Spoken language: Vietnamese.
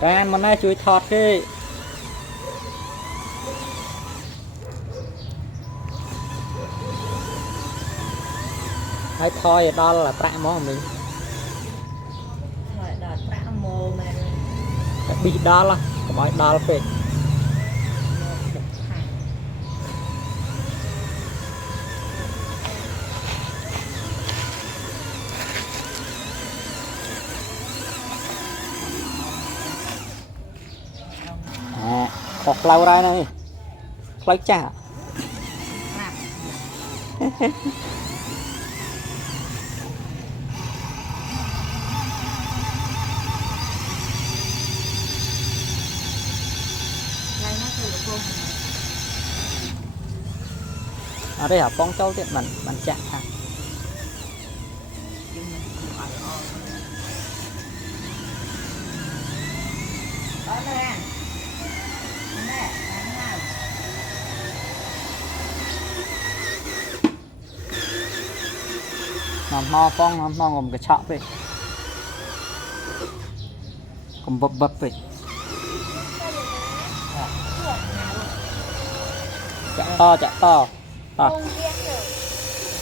ra mà nay chui thọt đi hay thôi đó là tạ món mình bị đó là có bói đó là phê hoặc lâu ra này lấy chả ở đây hả con châu tiện mình chả ha nó phong nó ngồm cái chọ về còn bập về chạ to to